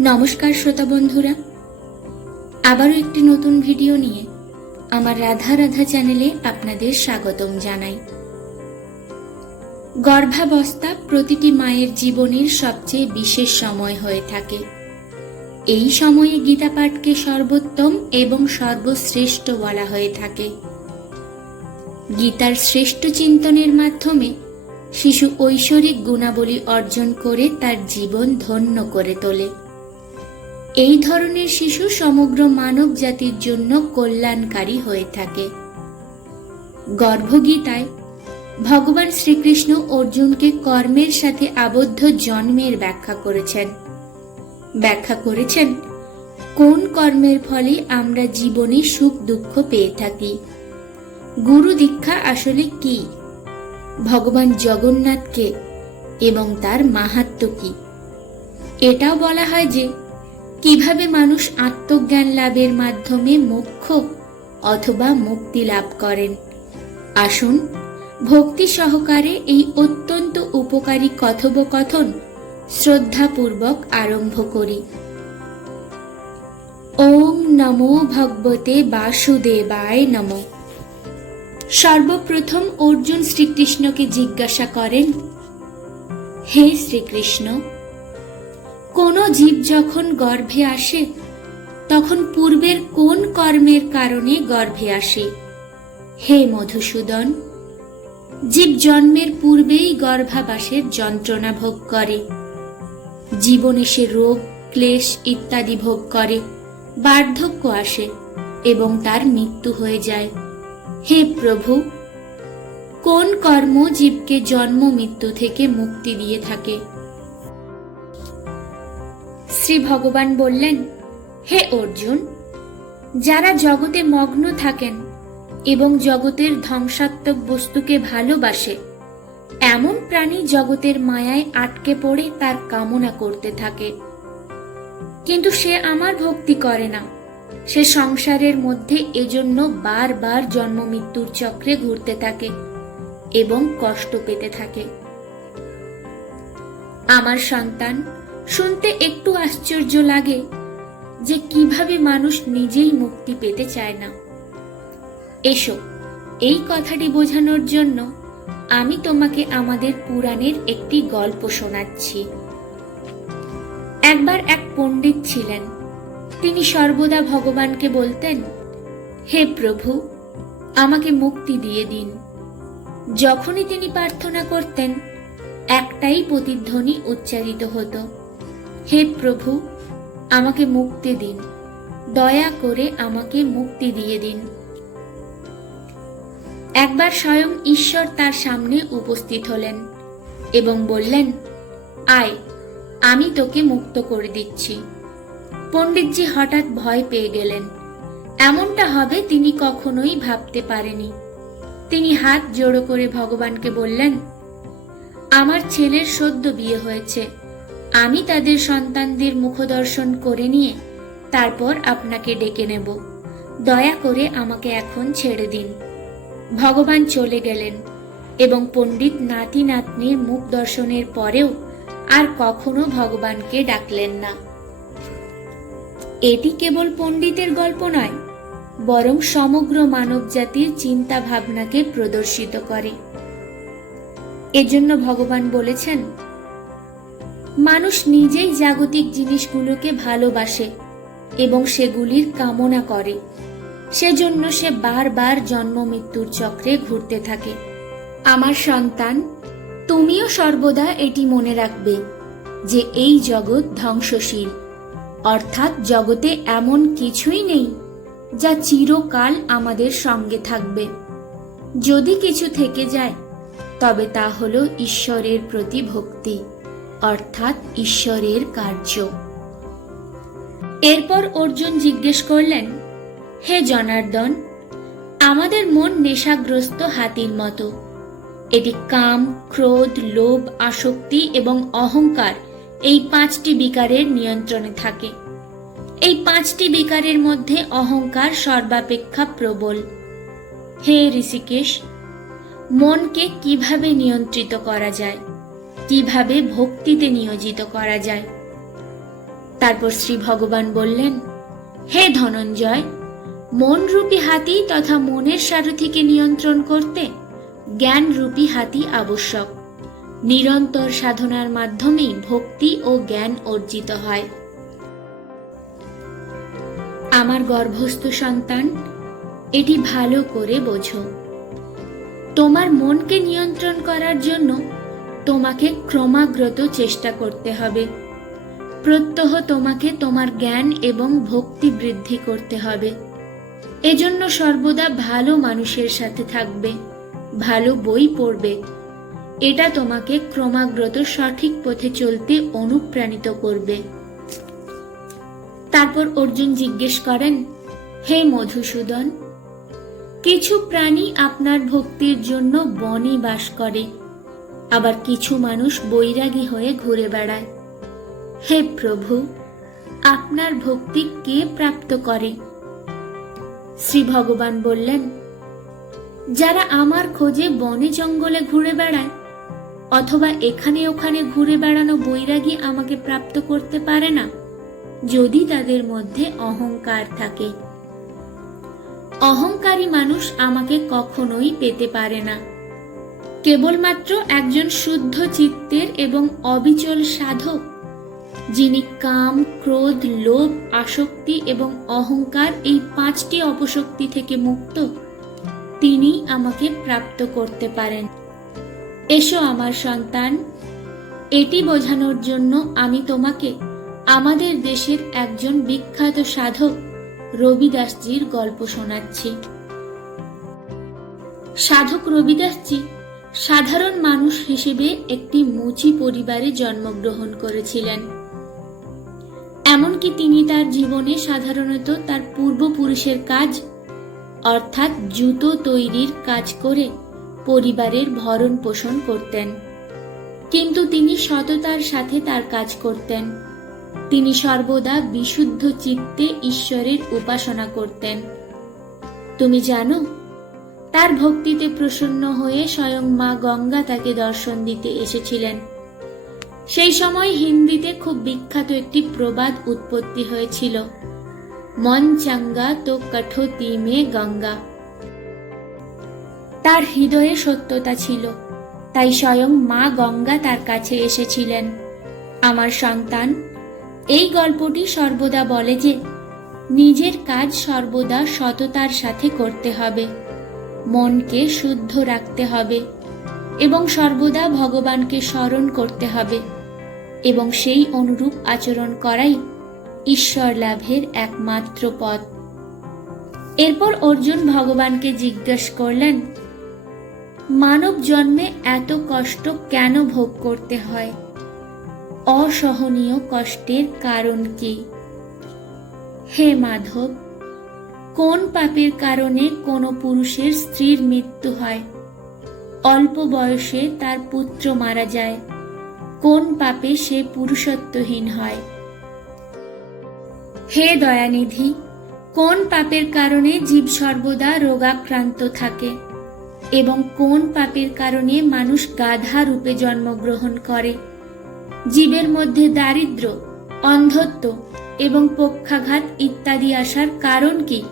নমস্কার শ্রোতা বন্ধুরা। আবারও একটি নতুন ভিডিও নিয়ে আমার রাধা রাধা চ্যানেলে আপনাদের স্বাগতম জানাই। গর্ভাবস্থা প্রতিটি মায়ের জীবনের সবচেয়ে বিশেষ সময় হয়ে থাকে। এই সময়ে গীতা পাঠকে সর্বোত্তম এবং সর্বশ্রেষ্ঠ বলা হয়ে থাকে। গীতার শ্রেষ্ঠ চিন্তনের মাধ্যমে শিশু ঐশ্বরিক গুণাবলী অর্জন করে তার জীবন ধন্য করে তোলে। এই ধরনের শিশু সমগ্র মানব জাতির জন্য কল্যাণকারী হয়ে থাকে। গর্ভগীতায় ভগবান শ্রীকৃষ্ণ অর্জুনকে কর্মের সাথে আবদ্ধ জন্মের ব্যাখ্যা করেছেন। ব্যাখ্যা করেছেন, কোন কর্মের ফলে আমরা জীবনে সুখ দুঃখ পেয়ে থাকি? গুরু দীক্ষা আসলে কি? ভগবান জগন্নাথকে এবং তার মাহাত্ম কি? এটাও বলা হয় যে কীভাবে মানুষ আত্মজ্ঞান লাভের মাধ্যমে মোক্ষ অথবা মুক্তি লাভ করেন? আসুন, ভক্তি সহকারে এই অত্যন্ত উপকারী কথোপকথন শ্রদ্ধাপূর্বক আরম্ভ করি। ওম নমো ভগবতে বাসুদেবায় নমঃ। সর্বপ্রথম অর্জুন শ্রীকৃষ্ণকে জিজ্ঞাসা করেন, হে শ্রীকৃষ্ণ কোন জীব যখন গর্ভে আসে, তখন পূর্বের কোন কর্মের কারণে গর্ভে আসে? হে মধুসূদন, জীব জন্মের পূর্বেই গর্ভাবাসের যন্ত্রণা ভোগ করে। জীবনে সে রোগ, ক্লেশ ইত্যাদি ভোগ করে, বার্ধক্য আসে এবং তার মৃত্যু হয়ে যায়। হে প্রভু, কোন কর্ম জীবকে জন্ম মৃত্যু থেকে মুক্তি দিয়ে থাকে? শ্রী ভগবান বললেন, হে অর্জুন, যারা জগতে মগ্ন থাকেন এবং জগতের ধ্বংসাত্মক বস্তুকে ভালোবাসে, এমন প্রাণী জগতের মায়ায় আটকে পড়ে তার কামনা করতে থাকে। কিন্তু সে আমার ভক্তি করে না। সে সংসারের মধ্যে এজন্য বারবার জন্ম মৃত্যুর চক্রে ঘুরতে থাকে এবং কষ্ট পেতে থাকে। আমার সন্তান শুনতে একটু আশ্চর্য লাগে যে কীভাবে মানুষ নিজেই মুক্তি পেতে চায় না। এসো, এই কথাটি বোঝানোর জন্য আমি তোমাকে আমাদের পুরাণের একটি গল্প শোনাচ্ছি। একবার এক পণ্ডিত ছিলেন। তিনি সর্বদা ভগবানকে বলতেন, হে প্রভু, আমাকে মুক্তি দিয়ে দিন। যখনই তিনি প্রার্থনা করতেন, একটাই প্রতিধ্বনি উচ্চারিত হতো। হে প্রভু, আমাকে মুক্তি দিন। দয়া করে আমাকে মুক্তি দিয়ে দিন। একবার স্বয়ং ঈশ্বর তার সামনে উপস্থিত হলেন এবং বললেন, আয়, আমি তোকে মুক্ত করে দিচ্ছি। পণ্ডিতজি হঠাৎ ভয় পেয়ে গেলেন। এমনটা হবে তিনি কখনোই ভাবতে পারেনি। তিনি হাত জোড়ো করে ভগবানকে বললেন, আমার ছেলের সদ্য বিয়ে হয়েছে। আমি তাদের সন্তানদের মুখদর্শন করে নিয়ে তারপর আপনাকে ডেকে নেব। দয়া করে আমাকে এখন ছেড়ে দিন। ভগবান চলে গেলেন এবং পণ্ডিত নাতি নাতনির মুখ দর্শনের পরেও আর কখনো ভগবানকে ডাকলেন না। এটি কেবল পণ্ডিতের গল্প নয়, বরং সমগ্র মানবজাতির চিন্তা ভাবনাকে প্রদর্শিত করে। এজন্য ভগবান বলেছেন মানুষ নিজেই জাগতিক জিনিসগুলোকে ভালোবাসে এবং সেগুলির কামনা করে। সেজন্য সে বারবার জন্ম মৃত্যুর চক্রে ঘুরতে থাকে। আমার সন্তান, তুমিও সর্বদা এটি মনে রাখবে যে এই জগৎ ধ্বংসশীল, অর্থাৎ জগতে এমন কিছুই নেই যা চিরকাল আমাদের সঙ্গে থাকবে। যদি কিছু থেকে যায়, তবে তা হল ঈশ্বরের প্রতি ভক্তি। অর্থাৎ ঈশ্বরের কার্য। এরপর অর্জুন জিজ্ঞেস করলেন, হে জনার্দন, আমাদের মন নেশাগ্রস্ত হাতির মতো। এটি কাম, ক্রোধ, লোভ, আসক্তি এবং অহংকার এই পাঁচটি বিকারের নিয়ন্ত্রণে থাকে। এই পাঁচটি বিকারের মধ্যে অহংকার সর্বাপেক্ষা প্রবল। হে ঋষিকেশ, মনকে কীভাবে নিয়ন্ত্রিত করা যায়? কীভাবে ভক্তিতে নিয়োজিত করা যায়। তারপর শ্রী ভগবান বললেন, হে ধনঞ্জয়, মনরূপী হাতি তথা মনের সারথিকে নিয়ন্ত্রণ করতে জ্ঞানরূপী হাতি আবশ্যক। নিরন্তর সাধনার মাধ্যমেই ভক্তি ও জ্ঞান অর্জিত হয়। আমার গর্ভস্থ সন্তান, এটি ভালো করে বোঝো। তোমার মনকে নিয়ন্ত্রণ করার জন্য তোমাকে ক্রমাগ্রত চেষ্টা করতে হবে। প্রত্যহ তোমাকে তোমার জ্ঞান এবং ভক্তি বৃদ্ধি করতে হবে। এজন্য সর্বদা ভালো মানুষের সাথে থাকবে, ভালো বই পড়বে। এটা তোমাকে ক্রমাগ্রত সঠিক পথে চলতে অনুপ্রাণিত করবে। তারপর অর্জুন জিজ্ঞেস করেন, হে মধুসূদন, কিছু প্রাণী আপনার ভক্তির জন্য বনে বাস করে। আবার কিছু মানুষ বৈরাগী হয়ে ঘুরে বেড়ায়। হে প্রভু, আপনার ভক্তি কে প্রাপ্ত করে? শ্রী ভগবান বললেন, যারা আমার খোঁজে বনে জঙ্গলে ঘুরে বেড়ায়, অথবা এখানে ওখানে ঘুরে বেড়ানো বৈরাগী আমাকে প্রাপ্ত করতে পারে না, যদি তাদের মধ্যে অহংকার থাকে। অহংকারী মানুষ আমাকে কখনোই পেতে পারে না। কেবলমাত্র একজন শুদ্ধ চিত্তের এবং অবিচল সাধক, যিনি কাম, ক্রোধ, লোভ, আসক্তি এবং অহংকার এই পাঁচটি অপশক্তি থেকে মুক্ত, তিনি আমাকে প্রাপ্ত করতে পারেন। এসো আমার সন্তান, এটি বোঝানোর জন্য আমি তোমাকে আমাদের দেশের একজন বিখ্যাত সাধক রবিদাসজির গল্প শোনাচ্ছি। সাধক রবিদাসজি সাধারণ মানুষ হিসেবে একটি মুচি পরিবারে জন্মগ্রহণ করেছিলেন। এমনকি তিনি তার জীবনে সাধারণত তার পূর্বপুরুষের কাজ, অর্থাৎ জুতো তৈরির কাজ করে পরিবারের ভরণ পোষণ করতেন। কিন্তু তিনি সততার সাথে তার কাজ করতেন। তিনি সর্বদা বিশুদ্ধ চিত্তে ঈশ্বরের উপাসনা করতেন। তুমি জানো তার ভক্তিতে প্রসন্ন হয়ে স্বয়ং মা গঙ্গা তাকে দর্শন দিতে এসেছিলেন। সেই সময় হিন্দিতে খুব বিখ্যাত একটি প্রবাদ উৎপত্তি হয়েছিল। মন চাঙ্গা তো কঠোতি মে গঙ্গা। তার হৃদয়ে সত্যতা ছিল, তাই স্বয়ং মা গঙ্গা তার কাছে এসেছিলেন। আমার সন্তান, এই গল্পটি সর্বদা বলে যে, নিজের কাজ সর্বদা সততার সাথে করতে হবে। মনকে শুদ্ধ রাখতে হবে এবং সর্বদা ভগবানকে স্মরণ করতে হবে এবং সেই অনুরূপ আচরণ করাই ঈশ্বর লাভের একমাত্র পথ। এরপর অর্জুন ভগবানকে জিজ্ঞেস করলেন, মানব জন্মে এত কষ্ট কেন ভোগ করতে হয়? অসহনীয় কষ্টের কারণ কি? হে মাধব কোন পাপের কারণে কোনো পুরুষের স্ত্রীর মৃত্যু হয়? অল্প বয়সে তার পুত্র মারা যায়। কোন পাপে সে পুরুষত্বহীন হয়? হে দয়ানিধি, কোন পাপের কারণে জীব সর্বদা রোগাক্রান্ত থাকে? এবং কোন পাপের কারণে মানুষ গাধা রূপে জন্মগ্রহণ করে? জীবের মধ্যে দারিদ্র অন্ধত্ব এবং পক্ষাঘাত ইত্যাদি আসার কারণ কি?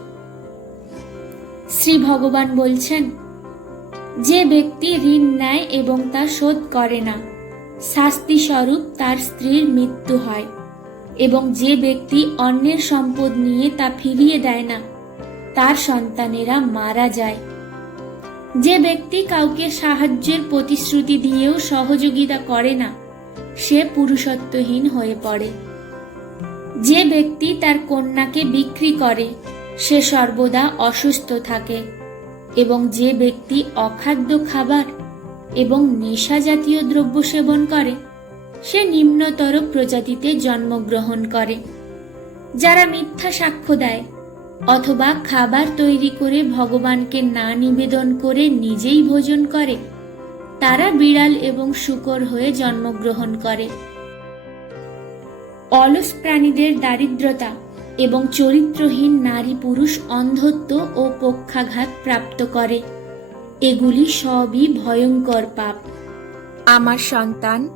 শ্রী ভগবান বলছেন, যে ব্যক্তি ঋণ নেয় এবং তা শোধ করে না শাস্তি স্বরূপ তার স্ত্রীর মৃত্যু হয় এবং যে ব্যক্তি অন্যের সম্পদ নিয়ে তা ফিরিয়ে দেয় না, তার সন্তানেরা মারা যায়। যে ব্যক্তি কাউকে সাহায্যের প্রতিশ্রুতি দিয়েও সহযোগিতা করে না, সে পুরুষত্বহীন হয়ে পড়ে। যে ব্যক্তি তার কন্যাকে বিক্রি করে সে সর্বদা অসুস্থ থাকে এবং যে ব্যক্তি অখাদ্য খাবার এবং নেশা জাতীয় দ্রব্য সেবন করে, সে নিম্নতর প্রজাতিতে জন্মগ্রহণ করে, যারা মিথ্যা সাক্ষ্য দেয় অথবা খাবার তৈরি করে ভগবানকে না নিবেদন করে নিজেই ভোজন করে, তারা বিড়াল এবং শুকর হয়ে জন্মগ্রহণ করে। অলস প্রাণীদের দারিদ্রতা এবং চরিত্রহীন নারী পুরুষ অন্ধত্ব ও পক্ষাঘাত প্রাপ্ত করে। এগুলি সবই ভয়ঙ্কর পাপ। আমার সন্তান,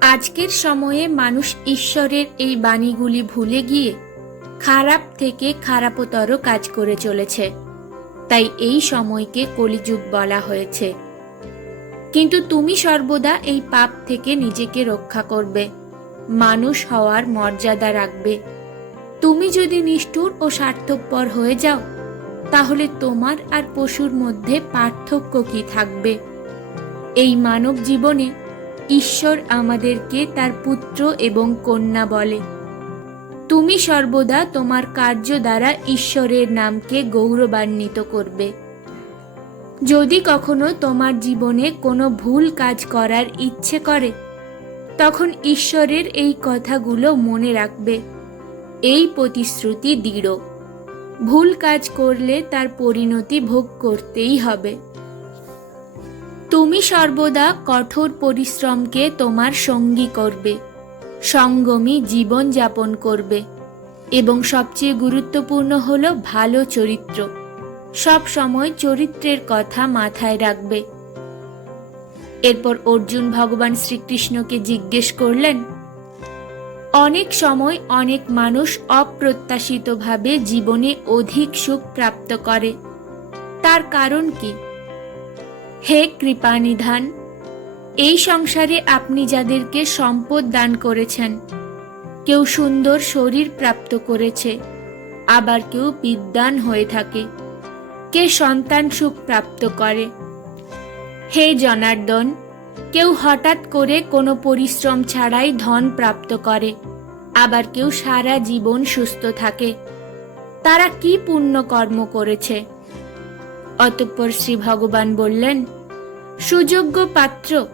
আজকের সময়ে মানুষ ঈশ্বরের এই বাণীগুলি ভুলে গিয়ে খারাপ থেকে খারাপতর কাজ করে চলেছে। তাই এই সময়কে কলিযুগ বলা হয়েছে। কিন্তু তুমি সর্বদা এই পাপ থেকে নিজেকে রক্ষা করবে। মানুষ হওয়ার মর্যাদা রাখবে। তুমি যদি নিষ্ঠুর ও স্বার্থপর হয়ে যাও, তাহলে তোমার আর পশুর মধ্যে পার্থক্য কি থাকবে? এই মানব জীবনে ঈশ্বর আমাদেরকে তার পুত্র এবং কন্যা বলে। তুমি সর্বদা তোমার কার্য দ্বারা ঈশ্বরের নামকে গৌরবান্বিত করবে। যদি কখনো তোমার জীবনে কোনো ভুল কাজ করার ইচ্ছে করে, তখন ঈশ্বরের এই কথাগুলো মনে রাখবে। এই প্রতিশ্রুতি দৃঢ়। ভুল কাজ করলে তার পরিণতি ভোগ করতেই হবে। তুমি সর্বদা কঠোর পরিশ্রমকে তোমার সঙ্গী করবে সঙ্গমী জীবন যাপন করবে এবং সবচেয়ে গুরুত্বপূর্ণ হল ভালো চরিত্র। সব সময় চরিত্রের কথা মাথায় রাখবে। এরপর অর্জুন ভগবান শ্রীকৃষ্ণকে জিজ্ঞেস করলেন অনেক সময় অনেক মানুষ অপ্রত্যাশিতভাবে জীবনে অধিক সুখ প্রাপ্ত করে। তার কারণ কি? হে কৃপানিধান, এই সংসারে আপনি যাদেরকে সম্পদ দান করেছেন, কেউ সুন্দর শরীর প্রাপ্ত করেছে, আবার কেউ বিদ্যান হয়ে থাকে, কে সন্তান সুখ প্রাপ্ত করে। হে জনার্দন কেউ হঠাৎ করে কোনো পরিশ্রম ছাড়াই ধন প্রাপ্ত করে, আবার কেউ সারা জীবন সুস্থ থাকে। তারা কি পুণ্য কর্ম করেছে? অতঃপর শ্রী ভগবান বললেন, সুযোগ্য পাত্র,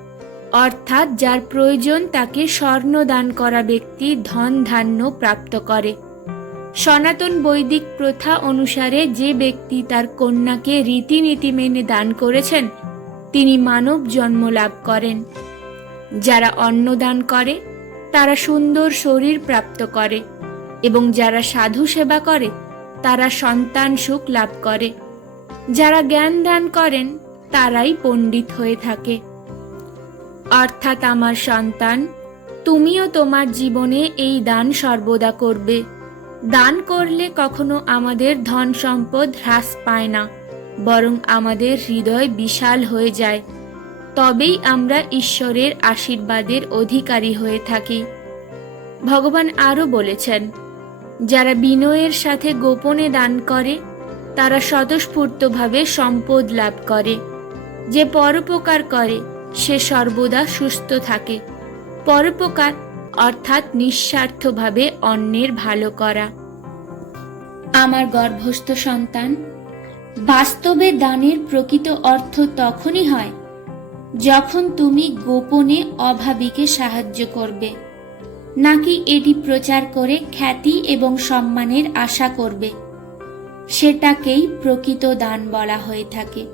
অর্থাৎ যার প্রয়োজন তাকে স্বর্ণ দান করা ব্যক্তি ধন ধান্য প্রাপ্ত করে। সনাতন বৈদিক প্রথা অনুসারে যে ব্যক্তি তার কন্যাকে রীতিনীতি মেনে দান করেছেন তিনি মানব জন্ম লাভ করেন। যারা অন্ন দান করে, তারা সুন্দর শরীর প্রাপ্ত করে এবং যারা সাধু সেবা করে, তারা সন্তান সুখ লাভ করে। যারা জ্ঞান দান করেন, তারাই পণ্ডিত হয়ে থাকে। অর্থাৎ আমার সন্তান, তুমিও তোমার জীবনে এই দান সর্বদা করবে। দান করলে কখনো আমাদের ধন সম্পদ হ্রাস পায় না। বরং আমাদের হৃদয় বিশাল হয়ে যায়। তবেই আমরা ঈশ্বরের আশীর্বাদের অধিকারী হয়ে থাকি। ভগবান আরও বলেছেন, যারা বিনয়ের সাথে গোপনে দান করে, তারা স্বতঃস্ফূর্তভাবে সম্পদ লাভ করে। যে পরোপকার করে, সে সর্বদা সুস্থ থাকে। পরোপকার অর্থাৎ নিঃস্বার্থভাবে অন্যের ভালো করা। আমার গর্ভস্থ সন্তান বাস্তবে দানের প্রকৃত অর্থ তখনই হয় যখন তুমি গোপনে অভাবীকে সাহায্য করবে, নাকি এটি প্রচার করে খ্যাতি এবং সম্মানের আশা করবে, সেটাকেই প্রকৃত দান বলা হয়ে থাকে।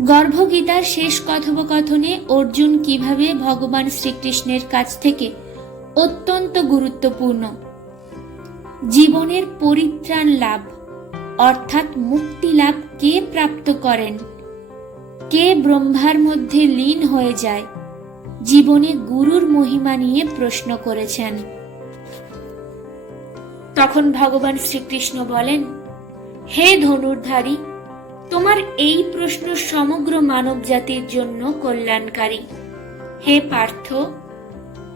গর্ভগীতার শেষ কথোপকথনে অর্জুন কীভাবে ভগবান শ্রীকৃষ্ণের কাছ থেকে অত্যন্ত গুরুত্বপূর্ণ জীবনের পরিত্রাণ লাভ অর্থাৎ মুক্তি লাভ কে প্রাপ্ত করেন? কে ব্রহ্মার মধ্যে লীন হয়ে যায়? জীবনে গুরুর মহিমা নিয়ে প্রশ্ন করেছেন। তখন ভগবান শ্রীকৃষ্ণ বলেন, হে ধনুর্ধারী, তোমার এই প্রশ্ন সমগ্র মানব জাতির জন্য কল্যাণকারী। হে পার্থ,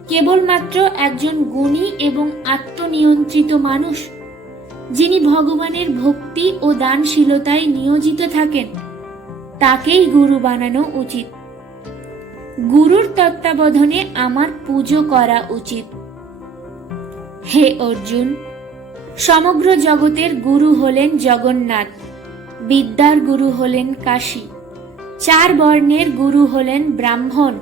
কেবলমাত্র একজন গুণী এবং আত্মনিয়ন্ত্রিত মানুষ যিনি ভগবানের ভক্তি ও দানশীলতায় নিয়োজিত থাকেন, তাকেই গুরু বানানো উচিত। গুরুর তত্ত্বাবধানে আমার পুজো করা উচিত। হে অর্জুন, সমগ্র জগতের গুরু হলেন জগন্নাথ, বিদ্যার গুরু হলেন কাশী, চার বর্ণের গুরু হলেন ব্রাহ্মণ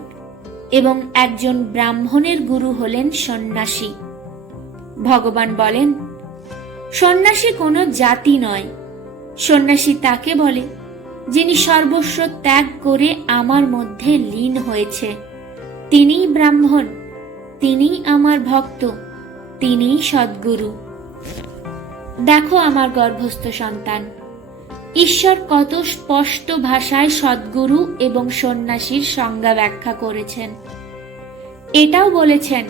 এবং একজন ব্রাহ্মণের গুরু হলেন সন্ন্যাসী। ভগবান বলেন সন্ন্যাসী কোনো জাতি নয়। সন্ন্যাসী তাকে বলে, যিনি সর্বস্ব ত্যাগ করে আমার মধ্যে লীন হয়েছে। তিনিই ব্রাহ্মণ, তিনিই আমার ভক্ত, তিনিই সদ্গুরু। দেখো আমার গর্ভস্থ সন্তান, ঈশ্বর কত স্পষ্ট ভাষায় সদ্গুরু এবং সন্ন্যাসীর সংজ্ঞা ব্যাখ্যা করেছেন। এটাও বলেছেন,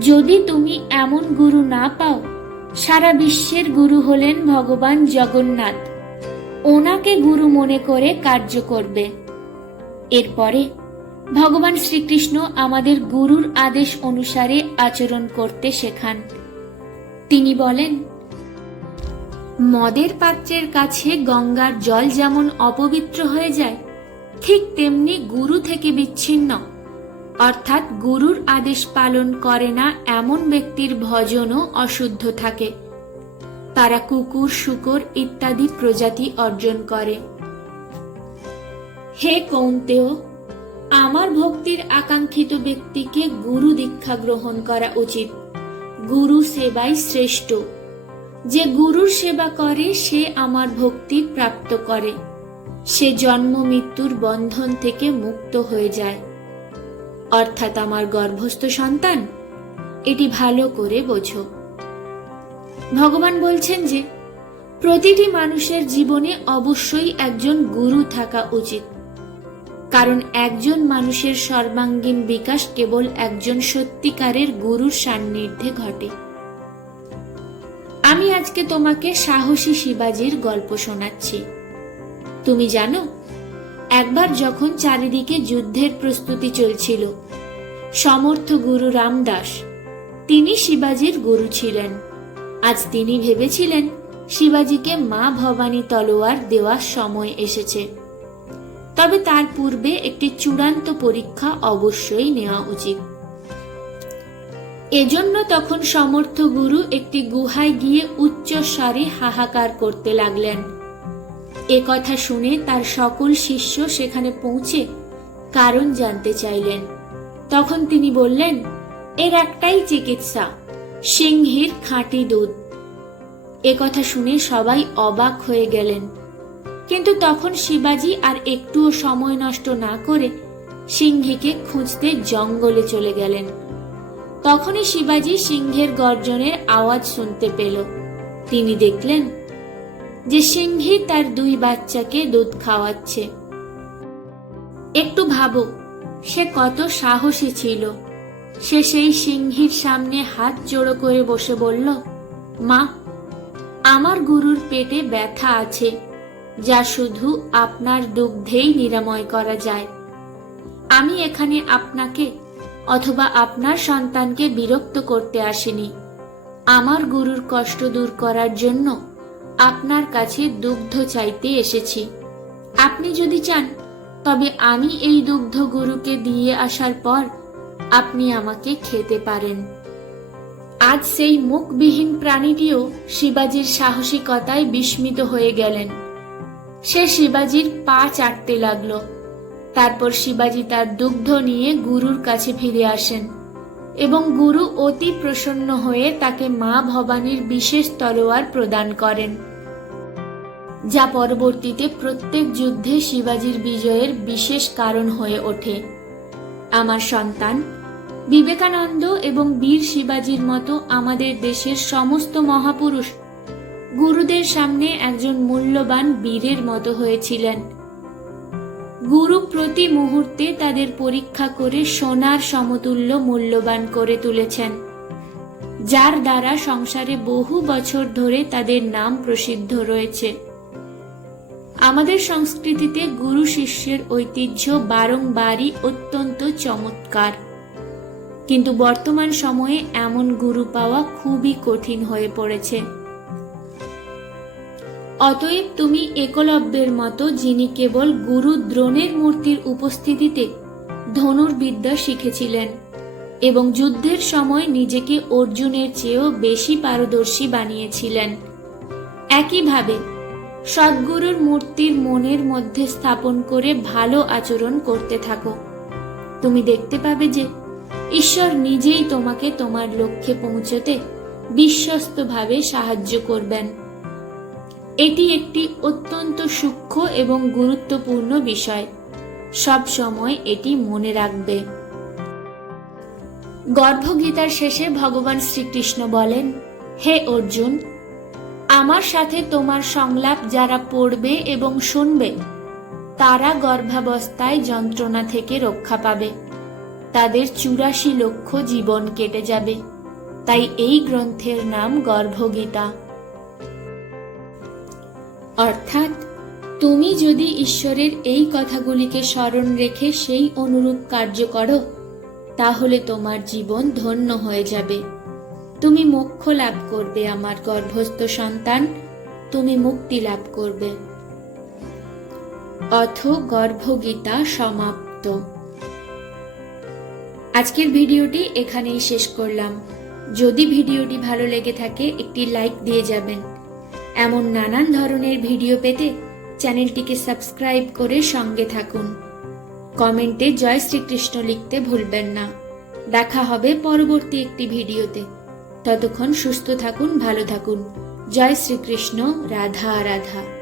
যদি তুমি এমন গুরু না পাও সারা বিশ্বের গুরু হলেন ভগবান জগন্নাথ। ওনাকে গুরু মনে করে কার্য করবে। এরপরে ভগবান শ্রীকৃষ্ণ আমাদের গুরুর আদেশ অনুসারে আচরণ করতে শেখান। তিনি বলেন, মদের পাত্রের কাছে গঙ্গার জল যেমন অপবিত্র হয়ে যায়, ঠিক তেমনি গুরু থেকে বিচ্ছিন্ন। অর্থাৎ গুরুর আদেশ পালন করে না এমন ব্যক্তির ভজনও অশুদ্ধ থাকে। তারা কুকুর, শুকর ইত্যাদি প্রজাতি অর্জন করে। হে কৌন্তেয়, আমার ভক্তির আকাঙ্ক্ষিত ব্যক্তিকে গুরু দীক্ষা গ্রহণ করা উচিত। গুরু সেবাই শ্রেষ্ঠ। যে গুরুর সেবা করে, সে আমার ভক্তি প্রাপ্ত করে। সে জন্ম মৃত্যুর বন্ধন থেকে মুক্ত হয়ে যায়। অর্থাৎ আমার গর্ভস্থ সন্তান, এটি ভালো করে বোঝো। ভগবান বলছেন যে, প্রতিটি মানুষের জীবনে অবশ্যই একজন গুরু থাকা উচিত। কারণ একজন মানুষের সর্বাঙ্গীন বিকাশ কেবল একজন সত্যিকারের গুরুর সান্নিধ্যে ঘটে। আমি আজকে তোমাকে সাহসী শিবাজির গল্প শোনাচ্ছি। তুমি জানো একবার যখন চারিদিকে যুদ্ধের প্রস্তুতি চলছিল, সমর্থ গুরু রামদাস, তিনি শিবাজির গুরু ছিলেন। আজ তিনি ভেবেছিলেন শিবাজিকে মা ভবানী তলোয়ার দেওয়ার সময় এসেছে। তবে তার পূর্বে একটি চূড়ান্ত পরীক্ষা অবশ্যই নেওয়া উচিত। এজন্য তখন সমর্থ গুরু একটি গুহায় গিয়ে উচ্চ স্বরে হাহাকার করতে লাগলেন। এ কথা শুনে তার সকল শিষ্য সেখানে পৌঁছে কারণ জানতে চাইলেন। তখন তিনি বললেন, এর একটাই চিকিৎসা, সিংহীর খাঁটি দুধ। এ কথা শুনে সবাই অবাক হয়ে গেলেন। কিন্তু তখন শিবাজি আর একটুও সময় নষ্ট না করে সিংহীকে খুঁজতে জঙ্গলে চলে গেলেন। তখনই শিবাজি সিংহের গর্জনের আওয়াজ শুনতে পেল। তিনি দেখলেন যে সিংহী তার দুই বাচ্চাকে দুধ খাওয়াচ্ছে। একটু ভাবো, সে কত সাহসী ছিল। সে সেই সিংহীর সামনে হাত জোড়ো করে বসে বলল, মা, আমার গুরুর পেটে ব্যথা আছে, যা শুধু আপনার দুগ্ধেই নিরাময় করা যায়। আমি এখানে আপনাকে অথবা আপনার সন্তানকে বিরক্ত করতে আসিনি। আমার গুরুর কষ্ট দূর করার জন্য আপনার কাছে দুগ্ধ চাইতে এসেছি। আপনি যদি চান, তবে আমি এই দুগ্ধ গুরুকে দিয়ে আসার পর আপনি আমাকে খেতে পারেন। আজ সেই মুখবিহীন প্রাণীটিও শিবাজির সাহসিকতায় বিস্মিত হয়ে গেলেন। সে শিবাজির পা চাটতে লাগল। তারপর শিবাজি তার দুগ্ধ নিয়ে গুরুর কাছে ফিরে আসেন। এবং গুরু অতি প্রসন্ন হয়ে তাকে মা ভবানীর বিশেষ তলোয়ার প্রদান করেন, যা পরবর্তীতে প্রত্যেক যুদ্ধে শিবাজির বিজয়ের বিশেষ কারণ হয়ে ওঠে। আমার সন্তান, বিবেকানন্দ এবং বীর শিবাজির মতো আমাদের দেশের সমস্ত মহাপুরুষ গুরুদের সামনে একজন মূল্যবান বীরের মতো হয়েছিলেন। গুরু প্রতি মুহূর্তে তাদের পরীক্ষা করে সোনার সমতুল্য মূল্যবান করে তুলেছেন, যার দ্বারা সংসারে বহু বছর ধরে তাদের নাম প্রসিদ্ধ রয়েছে। আমাদের সংস্কৃতিতে গুরু শিষ্যের ঐতিহ্য বারংবারই অত্যন্ত চমৎকার। কিন্তু বর্তমান সময়ে এমন গুরু পাওয়া খুবই কঠিন হয়ে পড়েছে। অতএব তুমি একলব্যের মতো যিনি কেবল গুরু দ্রোণের মূর্তির উপস্থিতিতে ধনুর্বিদ্যা শিখেছিলেন এবং যুদ্ধের সময় নিজেকে অর্জুনের চেয়েও বেশি পারদর্শী বানিয়েছিলেন। একইভাবে সদ্গুরুর মূর্তির মনের মধ্যে স্থাপন করে ভালো আচরণ করতে থাকো। তুমি দেখতে পাবে যে ঈশ্বর নিজেই তোমাকে তোমার লক্ষ্যে পৌঁছতে বিশ্বস্তভাবে সাহায্য করবেন। এটি একটি অত্যন্ত সূক্ষ্ম এবং গুরুত্বপূর্ণ বিষয়। সব সময় এটি মনে রাখবে। গর্ভগীতার শেষে ভগবান শ্রীকৃষ্ণ বলেন, হে অর্জুন, আমার সাথে তোমার সংলাপ যারা পড়বে এবং শুনবে, তারা গর্ভাবস্থায় যন্ত্রণা থেকে রক্ষা পাবে। তাদের চুরাশি লক্ষ জীবন কেটে যাবে। তাই এই গ্রন্থের নাম গর্ভগীতা। অর্থাৎ, তুমি যদি ঈশ্বরের এই কথাগুলিকে স্মরণ রেখে সেই অনুরূপ কার্য করো, তাহলে তোমার জীবন ধন্য হয়ে যাবে। তুমি মোক্ষ লাভ করবে, আমার গর্ভস্থ সন্তান। তুমি মুক্তি লাভ করবে। অথ গর্ভগীতা সমাপ্ত। আজকের ভিডিওটি এখানেই শেষ করলাম। যদি ভিডিওটি ভালো লেগে থাকে, একটি লাইক দিয়ে যাবেন। এমন নানান ধরনের ভিডিও পেতে চ্যানেলটিকে সাবস্ক্রাইব করে সঙ্গে থাকুন। কমেন্টে জয় শ্রীকৃষ্ণ লিখতে ভুলবেন না। দেখা হবে পরবর্তী একটি ভিডিওতে। ততক্ষণ সুস্থ থাকুন, ভালো থাকুন। জয় শ্রীকৃষ্ণ, রাধা রাধা।